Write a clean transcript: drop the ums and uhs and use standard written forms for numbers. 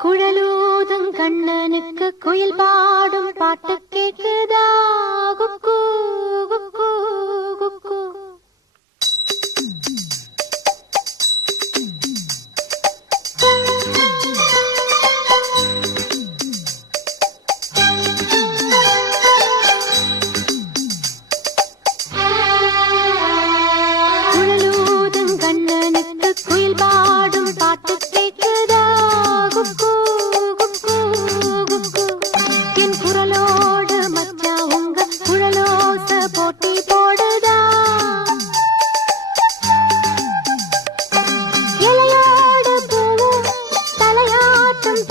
குழலூதும் கண்ணனுக்கு குயில் பாடும் பாட்டு கேக்குதா குக்கு குக்கு குக்கு. குழலூதும் கண்ணனுக்கு குயில் பாடும் பாட்டு கேக்குதா குக்கு குக்கு குக்கு. என் குரலோடு மச்சா உங்க குழலோச போட்டி போடுதா. இலையோடு பூவும் தலையாட்டும்